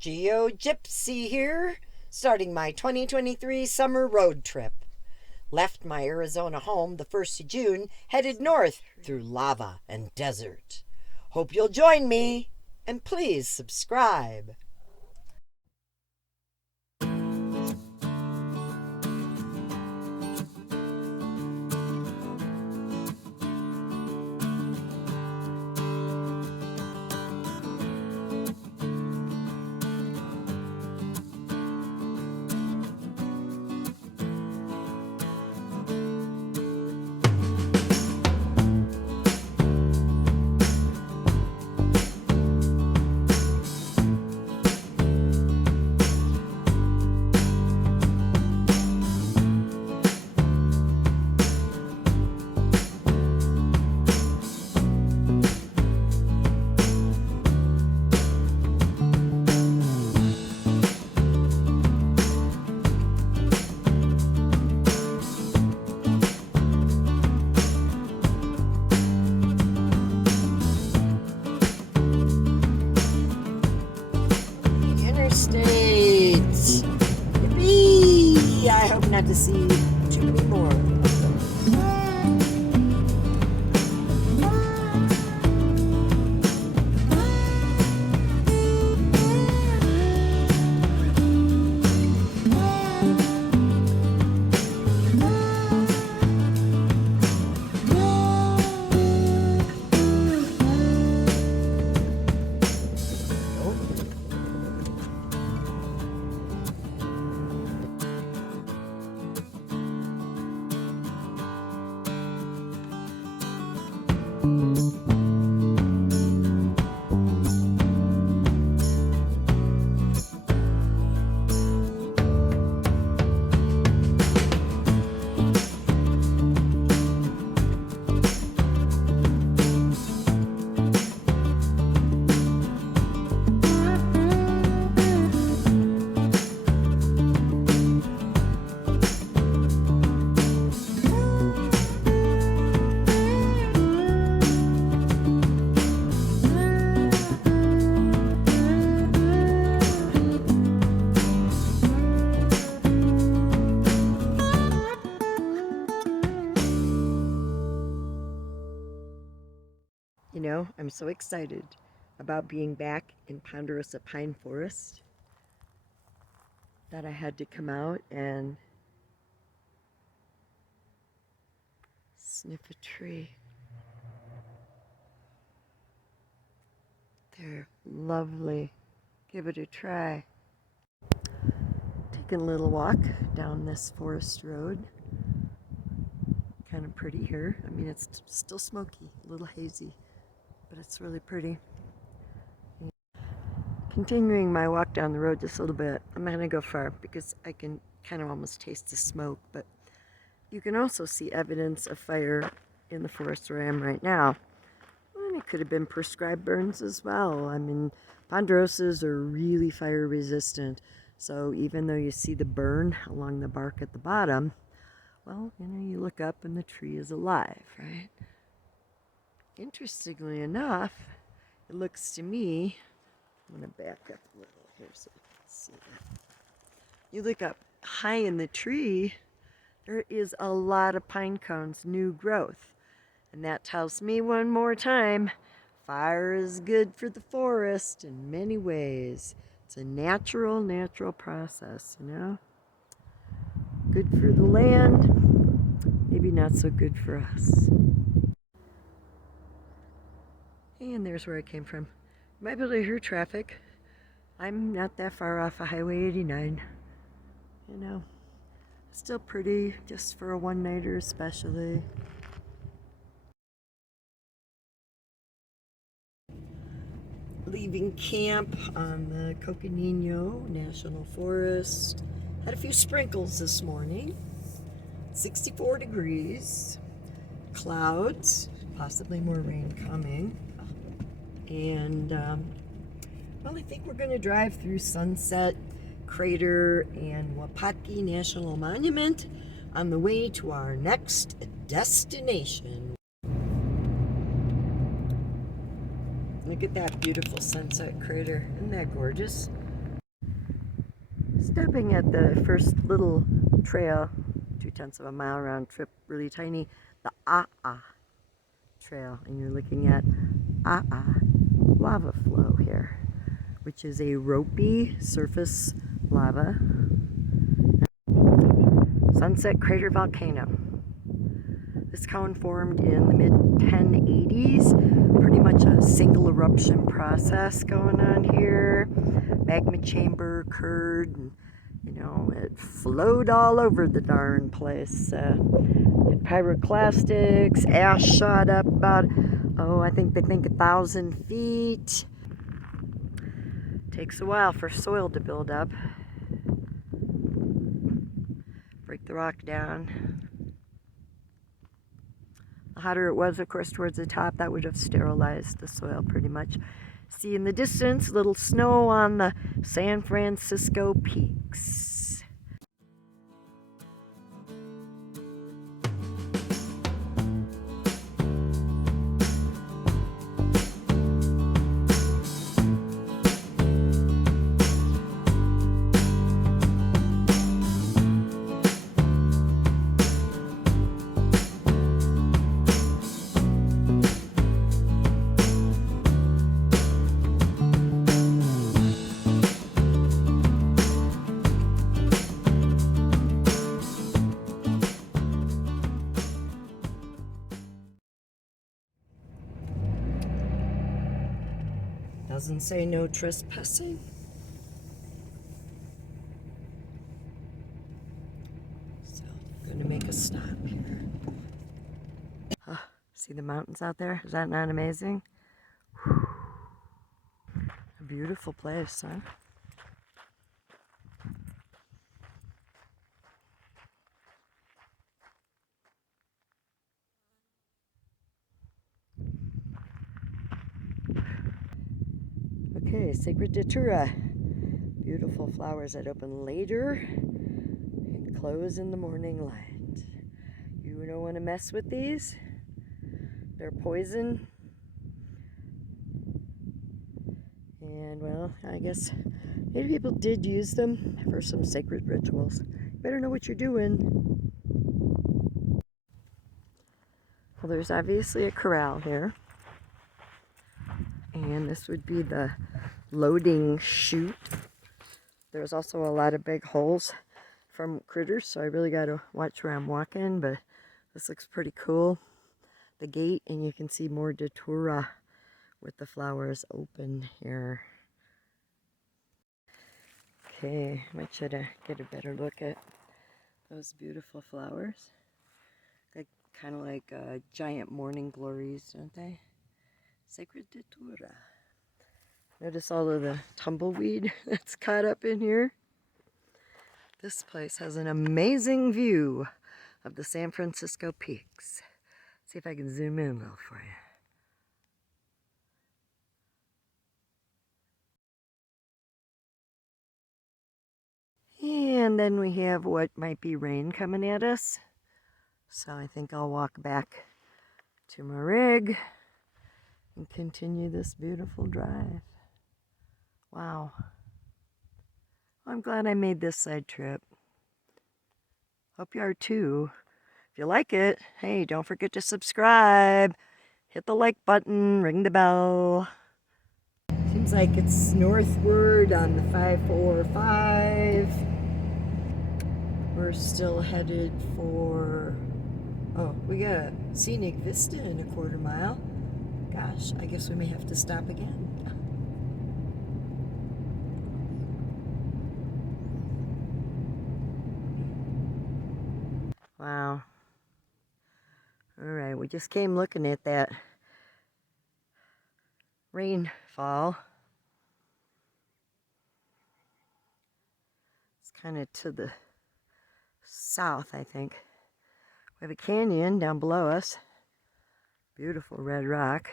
Geo Gypsy here, starting my 2023 summer road trip. Left my Arizona home the 1st of June, headed north through lava and desert. Hope you'll join me, and please subscribe. Interstates. Yippee! I hope not to see too many more of them. You know, I'm so excited about being back in Ponderosa Pine Forest that I had to come out and sniff a tree. They're lovely. Give it a try. Taking a little walk down this forest road. Kind of pretty here. I mean, it's still smoky, a little hazy, but it's really pretty. Continuing my walk down the road just a little bit. I'm not going to go far because I can kind of almost taste the smoke, but you can also see evidence of fire in the forest where I am right now. And it could have been prescribed burns as well. I mean, ponderosas are really fire resistant, so even though you see the burn along the bark at the bottom, well, you know, you look up and the tree is alive, right? Interestingly enough, it looks to me, I'm going to back up a little here so you can see that. You look up high in the tree, there is a lot of pine cones, new growth. And that tells me one more time, fire is good for the forest in many ways. It's a natural process, you know? Good for the land, maybe not so good for us. And there's where I came from. You might be able to hear traffic. I'm not that far off of Highway 89. You know, still pretty, just for a one-nighter especially. Leaving camp on the Coconino National Forest. Had a few sprinkles this morning. 64 degrees. Clouds, possibly more rain coming. And, well, I think we're going to drive through Sunset Crater and Wupatki National Monument on the way to our next destination. Look at that beautiful Sunset Crater. Isn't that gorgeous? Stopping at the first little trail, 2/10 of a mile round trip, really tiny, the Trail, and you're looking at lava flow here, which is a ropey surface lava sunset crater volcano. This cone formed in the mid-1080s, pretty much a single eruption process going on here. Magma chamber occurred, and you know, it flowed all over the darn place. Pyroclastics, ash shot up about, I think they think 1,000 feet. Takes a while for soil to build up. Break the rock down. The hotter it was, of course, towards the top, that would have sterilized the soil pretty much. See in the distance, little snow on the San Francisco peaks. Doesn't say no trespassing. So I'm going to make a stop here. See the mountains out there? Is that not amazing? Whew. A beautiful place, huh? Okay, Sacred Datura. Beautiful flowers that open later and close in the morning light. You don't want to mess with these. They're poison. And well, I guess maybe people did use them for some sacred rituals. You better know what you're doing. Well, there's obviously a corral here. And this would be the loading chute. There's also a lot of big holes from critters, so I really got to watch where I'm walking, but this looks pretty cool. The gate, and you can see more datura with the flowers open here. Okay, I might try to get a better look at those beautiful flowers. They kind of like giant morning glories, don't they? Sacred Datura. Notice all of the tumbleweed that's caught up in here. This place has an amazing view of the San Francisco peaks. See if I can zoom in a little for you. And then we have what might be rain coming at us. So I think I'll walk back to my rig and continue this beautiful drive. Wow. I'm glad I made this side trip. Hope you are too. If you like it, hey, don't forget to subscribe. Hit the like button, ring the bell. Seems like it's northward on the 545. We're still headed for, we got a scenic vista in a quarter mile. Gosh, I guess we may have to stop again. Wow. Alright, we just came looking at that rainfall. It's kind of to the south, I think. We have a canyon down below us. Beautiful red rock.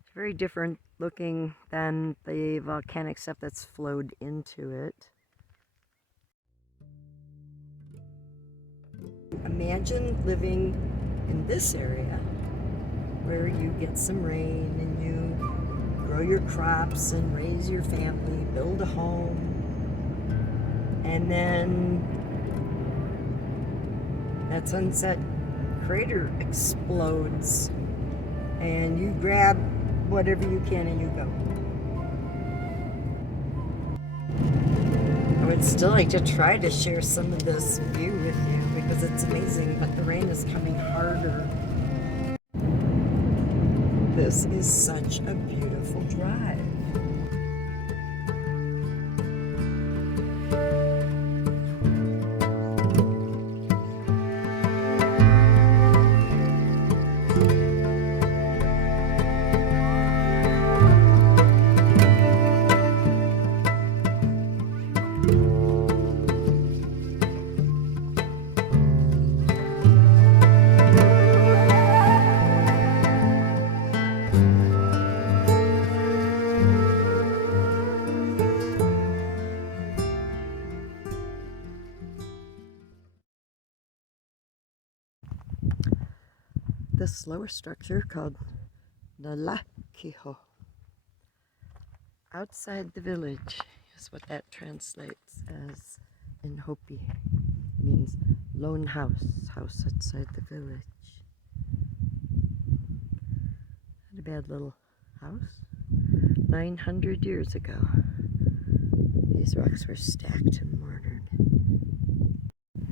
It's very different looking than the volcanic stuff that's flowed into it. Imagine living in this area where you get some rain and you grow your crops and raise your family, build a home. and then that sunset crater explodes, and you grab whatever you can and you go. I would still like to try to share some of this view with you because it's amazing, but the rain is coming harder. This is such a beautiful drive. This lower structure called Nalakiho. Outside the village is what that translates as in Hopi. It means lone house, house outside the village. Not a bad little house. 900 years ago, these rocks were stacked and mortared.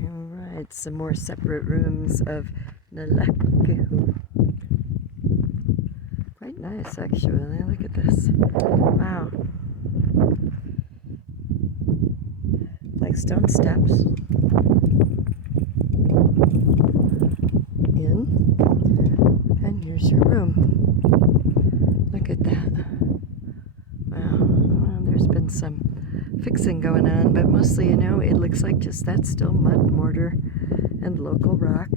Alright, some more separate rooms of Nalakiho. Quite nice, actually. Look at this. Wow. Flagstone steps. In. And here's your room. Look at that. Wow. Well, there's been some fixing going on, but mostly, you know, it looks like just that still mud, mortar, and local rock.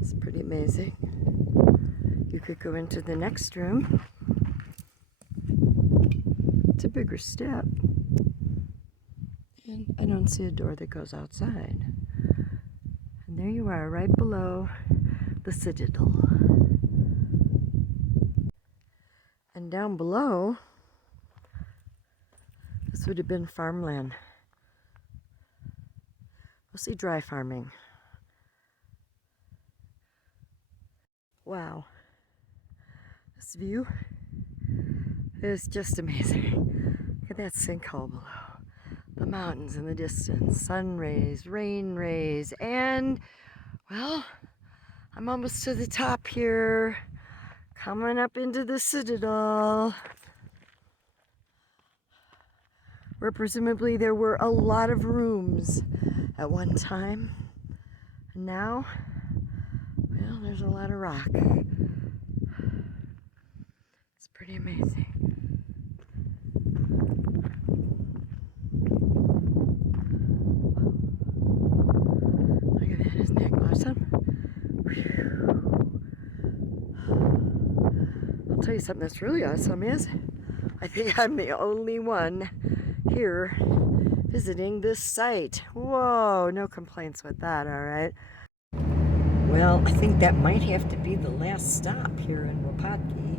It's pretty amazing. You could go into the next room. It's a bigger step. And I don't see a door that goes outside. And there you are, right below the citadel. And down below, this would have been farmland. Mostly dry farming. Wow. This view is just amazing. Look at that sinkhole below. The mountains in the distance, sun rays, rain rays, and, well, I'm almost to the top here, coming up into the citadel, where presumably there were a lot of rooms at one time. And now, well, there's a lot of rock. It's pretty amazing. Isn't that awesome? I'll tell you something that's really awesome is I think I'm the only one here visiting this site. Whoa, no complaints with that, all right? Well, I think that might have to be the last stop here in Wupatki,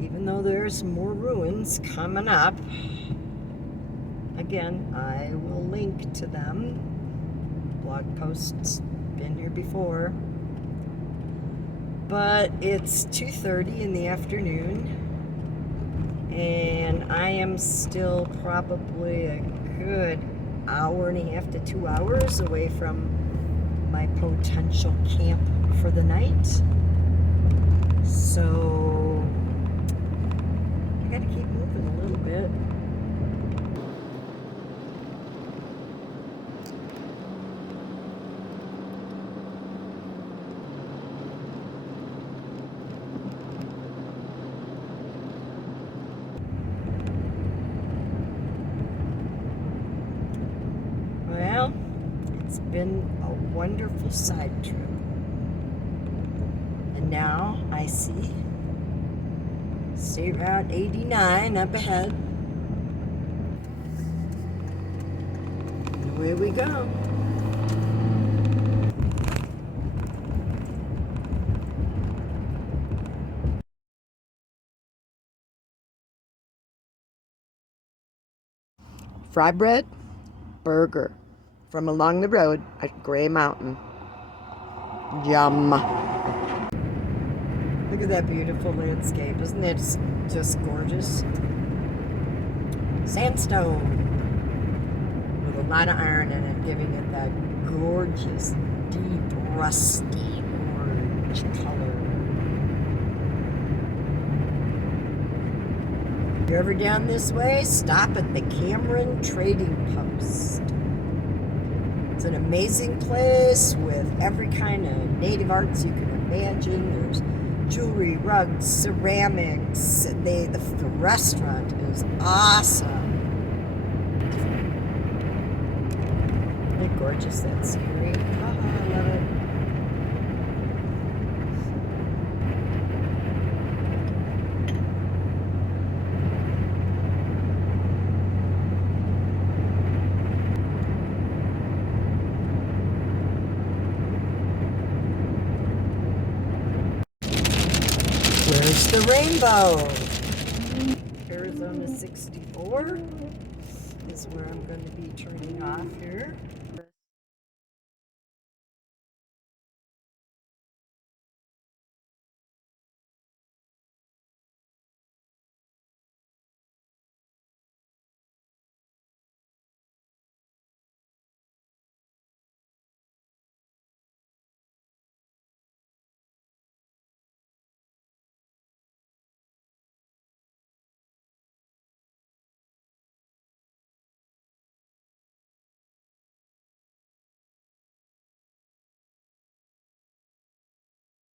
even though there's more ruins coming up. Again, I will link to them. Blog posts, been here before. But it's 2:30 in the afternoon, and I am still probably a good hour and a half to 2 hours away from my potential camp for the night. So I gotta keep moving a little bit. Well, it's been a wonderful side trip. And now I see State Route 89 up ahead. And away we go. Fry bread. burger from along the road at Gray Mountain. Yum. Look at that beautiful landscape. Isn't it just gorgeous? Sandstone with a lot of iron in it, giving it that gorgeous, deep, rusty orange color. If you're ever down this way, stop at the Cameron Trading Post. It's an amazing place with every kind of native arts you can imagine. There's jewelry, rugs, ceramics. The restaurant is awesome. Isn't it gorgeous, that scenery? Oh, I love it. Where's the rainbow? Arizona 64 is where I'm going to be turning off here.